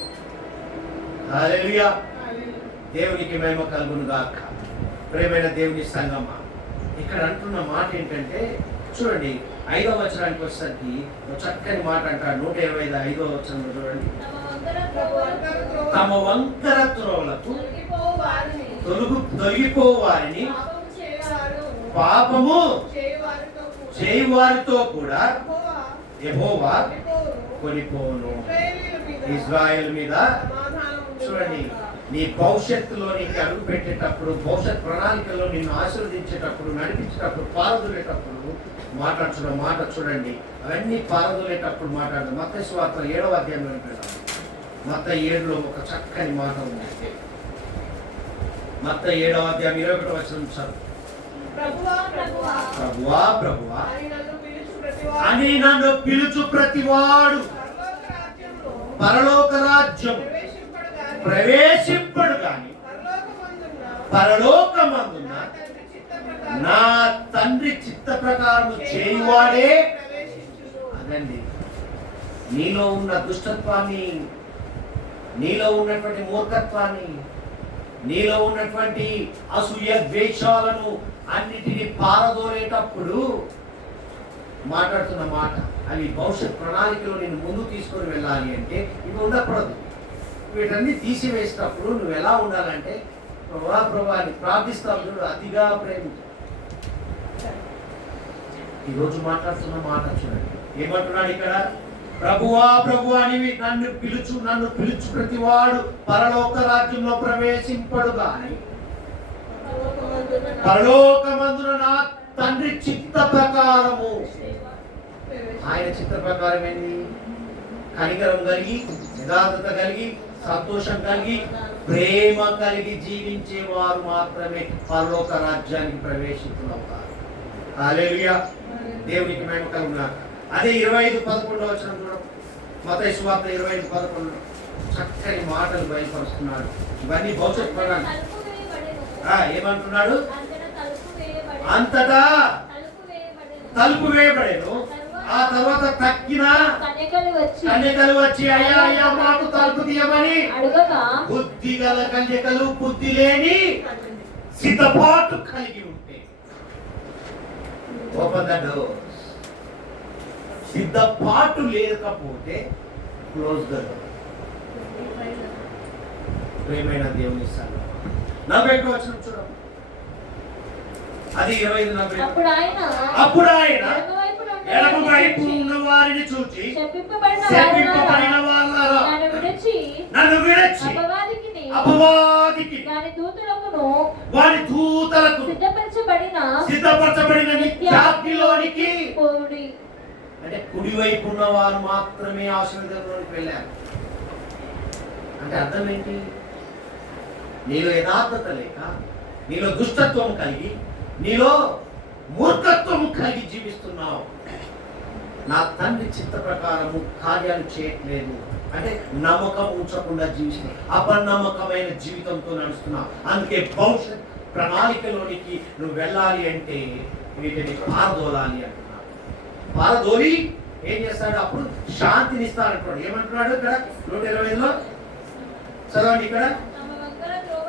హల్లెలూయా. దేవునికి మహిమ కలుగును గాక. ప్రేమైన దేవుని సంగమా, ఇక్కడ అంటున్న మాట ఏంటంటే చూడండి 5వ వచనానికి వచ్చేసరికి చక్కని మాట అంటాడు. 125 వచనంలో చూడండి, తమ వంకర త్రోవలకు తొలగిపో వారిని పాపము చేయువారితో కూడా యెహోవా కొనిపోను. ఇజ్రాయెల్ మీద చూడండి, నీ భవిష్యత్తులో నీకు అడుగు పెట్టేటప్పుడు, భవిష్యత్ ప్రణాళికలో నిన్ను ఆశీర్వదించేటప్పుడు, నడిపించేటప్పుడు, పారదోలేటప్పుడు మాట్లాడుతున్న మాట చూడండి. అవన్నీ పారదోలేటప్పుడు మాట్లాడదు. మత్తయి సువార్త 7వ అధ్యాయంలో వెళ్తాం. మత్తయి 7లో ఒక చక్కని మాట ఉంది. మత్తయి 7వ అధ్యాయం 21వ వచనం చదువు. ప్రభువా ప్రభువా అని నన్ను పిలుచు ప్రతివాడు పరలోక రాజ్యం ప్రవేశింపడు గాని పరలోకమందున్న నా తండ్రి చిత్త ప్రకారం చేయువాడే. అదండి, నీలో ఉన్న దుష్టత్వాన్ని, నీలో ఉన్నటువంటి మూర్ఖత్వాన్ని, నీలో ఉన్నటువంటి అసూయ ద్వేషాలను అన్నిటినీ పారదోలేటప్పుడు మాట్లాడుతున్న మాట. అవి భవిష్యత్ ప్రణాళికలో నేను ముందు తీసుకొని వెళ్ళాలి అంటే ఇవి ఉండకూడదు. వీటన్ని తీసివేసినప్పుడు నువ్వు ఎలా ఉండాలంటే, ప్రభా ప్రభా అని ప్రార్థిస్తావు చూడు, అతిగా ప్రేమించు. ఈరోజు మాట్లాడుతున్న మాట చూడండి ఏమంటున్నాడు ఇక్కడ, ప్రభువా ప్రభువా అని నన్ను పిలుచు ప్రతివాడు పరలోక రాజ్యంలో ప్రవేశింపడు గాని పరలోకమందున నా తండ్రి చిత్త ప్రకారము. ఆయన చిత్త ప్రకారం ఏంటి? కనికరం కలిగి, యథార్థత కలిగి, సంతోషం కలిగి, ప్రేమ కలిగి జీవించే వారు మాత్రమే పరలోక రాజ్యానికి ప్రవేశితులవుతారు. హల్లెలూయా, దేవునికి మహిమ కలుగుగాక. అదే 25:11 వచనం చూడం. మత్తయి సువార్త 25:11 చక్కని మాటలు బయలుపరుస్తున్నాడు. ఇవన్నీ భవిష్యత్ ప్రణాళిక. ఏమంటున్నాడు? అంతటా తలుపు వేయబడేను. ఆ తర్వాత తక్కిన కన్యకలు వచ్చి అయ్యా అయ్యా మాకు తలుపు తీయమని అడగగా, బుద్ధి గల కన్యకలు బుద్ధి లేని సిద్ధపాటు కలిగి ఉంటే ఓపెన్ ద డోర్. సిద్ధపాటు లేకపోతే క్లోజ్ ద డోర్. ప్రేమైన దేవుని సంగమా, 41 వచనం చూడండి. అది 25:40. అప్పుడు ఆయన ఎడమ వైపు ఉన్న వారిని చూచి, శపింపబడిన వారలారా, నన్ను విడిచి అపవాదికి వారి దూతలకు సిద్ధపరచబడిన నిత్యాగ్నిలోనికి పోవుడి. అంటే కుడివైపు ఉన్న వారు మాత్రమే ఆశీర్వాదంలోనికి వెళ్ళారు. అంటే అర్థం ఏంటి? నీలో యథార్థత లేక, నీలో దుష్టత్వం కలిగి, నీలో మూర్ఖత్వం కలిగి జీవిస్తున్నావు. నా తండ్రి చిత్త ప్రకారము కార్యాలు చేయట్లేదు అంటే నమ్మకం ఉంచకుండా జీవిస్తున్నావు, అపనమ్మకమైన జీవితంతో నడుస్తున్నావు. అందుకే భవిష్యత్ ప్రణాళికలోనికి నువ్వు వెళ్ళాలి అంటే వీటిని పారదోలాలి అంటున్నాడు. పారదోలి ఏం చేస్తాడు? అప్పుడు శాంతిని ఇస్తాడంటున్నాడు. ఏమంటున్నాడు ఇక్కడ 125లో చదవండి. ఇక్కడ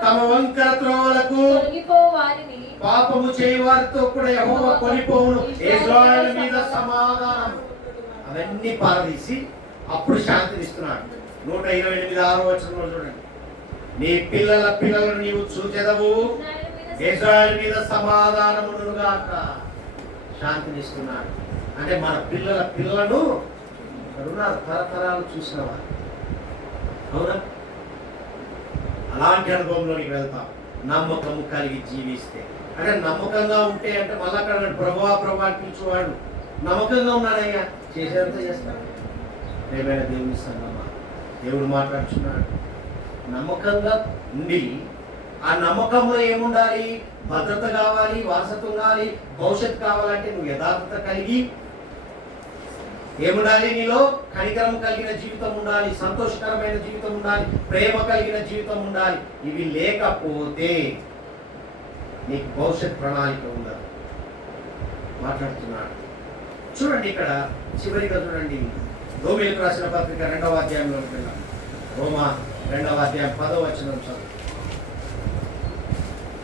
తమ వంకర త్రోవలకు పాపము చేయవారితో కూడా యెహోవా కొనిపోవును, ఇశ్రాయేలు మీద సమాధానం. అవన్నీ పారదీసి అప్పుడు శాంతినిస్తున్నాడు. 128:6 వచనంలో చూడండి. నీ పిల్లలను నీవు చూచెదవు, ఇశ్రాయేలు మీద సమాధానమునుగాక. శాంతినిస్తున్నాడు అంటే మన పిల్లలను తరతరాలు చూసిన వారు. అవునా? అలాంటి అనుభవంలోనికి వెళ్తాం నమ్మకము కలిగి జీవిస్తే. అంటే నమ్మకంగా ఉంటే అంటే మళ్ళీ అక్కడ ప్రభువా ప్రభు అని పిలిచేవాడు నమ్మకంగా ఉన్నాడయ్యా, చేసేంత చేస్తాడు. ఏమైనా దేవుని సంగమా, దేవుడు మాట్లాడుతున్నాడు. నమ్మకంగా ఉండి ఆ నమ్మకంలో ఏముండాలి? భద్రత కావాలి, వారసత్వం కావాలి, భవిష్యత్తు కావాలంటే నువ్వు యథార్థత కలిగి ఏముండాలి? నీలో కనికరం కలిగిన జీవితం ఉండాలి, సంతోషకరమైన జీవితం ఉండాలి, ప్రేమ కలిగిన జీవితం ఉండాలి. ఇవి లేకపోతే నీకు భవిష్యత్ ప్రణాళిక ఉండదు. మాట్లాడుతున్నాడు చూడండి. ఇక్కడ చివరిగా చూడండి, రోమీయులకు రాసిన పత్రిక 2వ అధ్యాయంలోకి వెళ్ళాం. రోమా 2వ అధ్యాయం 10వ వచనం చదువు.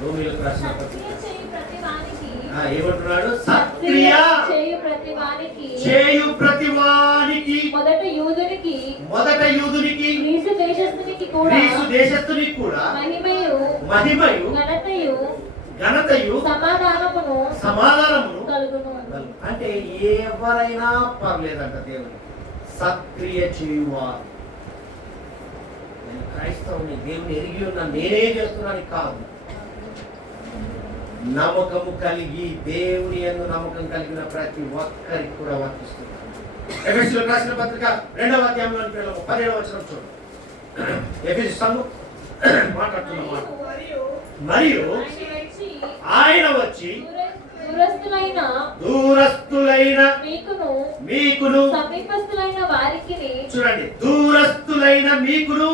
రోమీయులకు రాసిన పత్రిక ఏమంటున్నాడు? సత్క్రియ చేయు ప్రతివానికి, మొదట యూదునికి గ్రీసు దేశస్థునికి కూడా మహిమయు ఘనతయు సమాధానమును కలుగును. అంటే ఎవరైనా పర్లేదంట దేవుని సత్క్రియ చేయువారు. నేను క్రైస్తవుని, దేవుని ఎరిగి ఉన్నా, నేనే చేస్తున్నాను కాదు. నమ్మకము కలిగి దేవుని యందు నమ్మకం కలిగిన ప్రతి ఒక్కరికి కూడా వర్తిస్తుంది. ఎఫెసీయులకు రాసిన పత్రిక 2వ అధ్యాయంలోని 17వ వచనం చూడండి. ఎఫెసీ సంఘం మాట్లాడుతున్న మాట. మరియు ఆయన వచ్చి దూరస్తులైన మీకును సమీపస్తులైన వారికి చూడండి, దూరస్తులైన మీకును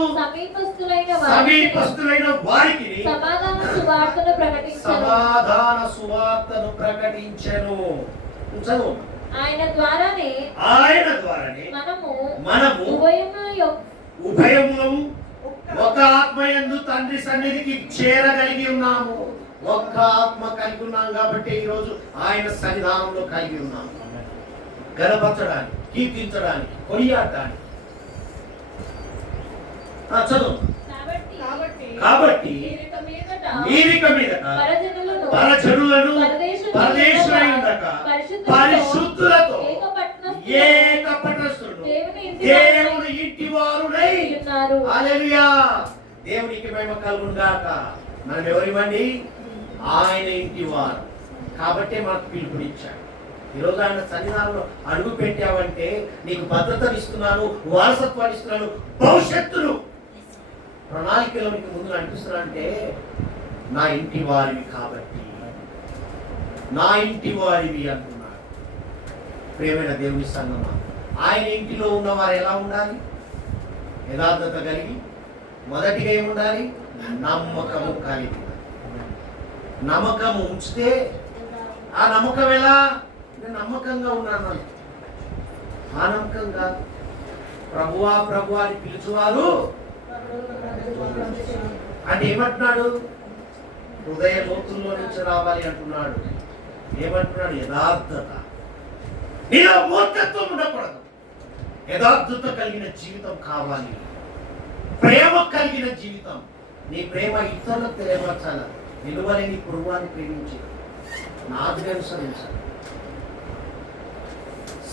సమీపస్తులైన వారికి సమాధాన సువార్తను ప్రకటించెను. ఆయన ద్వారానే మనము ఉభయమును ఒక ఆత్మయందు తండ్రి సన్నిధికి చేరగలిగి ఉన్నాము. ఒక్క ఆత్మ కలిగి ఉన్నాం కాబట్టి ఈరోజు ఆయన సన్నిధానంలో కలిగి ఉన్నాము. గణపరచడానికి, కీర్తించడానికి, కొనియాడడానికి. చదువు. కాబట్టి మీరిక మీదట పరజనులను పరదేశులై ఉండక పరిశుద్ధులతో ఏక పట్టణస్థులను దేవుని ఇంటి వారునై హల్లెలూయా. దేవునికి మహిమ కలుగును గాక. మనం ఎవరివ్వండి? ఆయన ఇంటి వారు. కాబట్టే మనకు పిలుపునిచ్చాడు. ఈరోజు ఆయన సన్నిధానంలో అడుగు పెట్టావంటే నీకు భద్రతను ఇస్తున్నాను, వారసత్వాన్ని ఇస్తున్నాను, భవిష్యత్తును ప్రణాళికలో నీకు ముందు నడిపిస్తున్నానంటే నా ఇంటి వారివి కాబట్టి, నా ఇంటి వారివి అంటున్నాడు. ప్రియమైన దేవుని సంగమా, ఆయన ఇంటిలో ఉన్నవారు ఎలా ఉండాలి? యథార్థత కలిగి, మొదటిగా ఏముండాలి? నమ్మకము కలిగి. నమ్మకము ఉంచితే ఆ నమ్మకం ఎలా? నేను నమ్మకంగా ఉన్నాను. ఆ నమ్మకంగా ప్రభువా ప్రభువా అని పిలుచువారు అంటే ఏమంటున్నాడు? హృదయ లోతుల్లో నుంచి రావాలి అంటున్నాడు. ఏమంటున్నాడు? యథార్థత. నీలో మూర్ఖత్వం ఉండకూడదు. యథార్థత కలిగిన జీవితం కావాలి. ప్రేమ కలిగిన జీవితం. నీ ప్రేమ ఇతరులకు తెలియపరచాల. నిలువని నీ కుటుంబాన్ని ప్రేమించి నాకు అనుసరించాలి.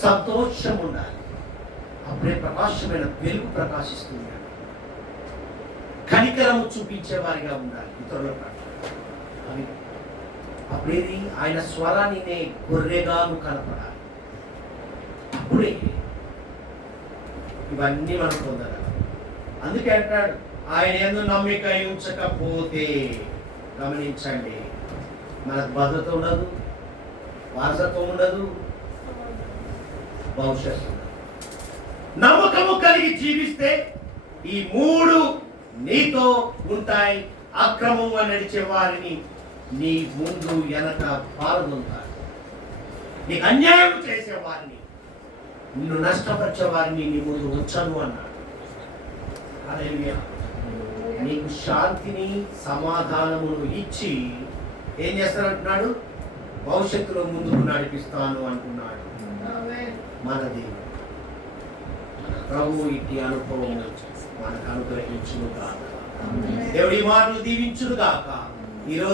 సంతోషం ఉండాలి. అప్పుడే ప్రకాశమైన వెలుగు ప్రకాశిస్తుంది. కనికరము చూపించే వారిగా ఉండాలి ఇతరుల పట్ల. అవి అప్పుడేది ఆయన స్వరాన్ని గొర్రెగాను కనపడాలి. అప్పుడే ఇవన్నీ మనం పొందగలం. అందుకే అంటాడు, ఆయన యందు నమ్మిక ఉంచకపోతే గమనించండి, మనకు భద్రత ఉండదు, వారసత్వం ఉండదు, భవిష్యత్తు ఉండదు. నమ్మకము కలిగి జీవిస్తే ఈ మూడు నీతో ఉంటాయి. అక్రమంగా నడిచే వారిని నీ ముందు వెనక పాల్గొంటారు. నీకు అన్యాయం చేసే వారిని, నిన్ను నష్టపరిచే వారిని నీ ముందు ఉంచను అన్నాడు. హల్లెలూయా. నీకు శాంతిని సమాధానమును ఇచ్చి ఏం చేస్తానంటున్నాడు? భవిష్యత్తులో ముందుకు నడిపిస్తాను అంటున్నాడు మన దేవుడు. ప్రభు ఇట్టి అనుభవం మనకు అనుగ్రహించును గాక. దేవుడి మాటలు దీవించును గాక. ఈరోజు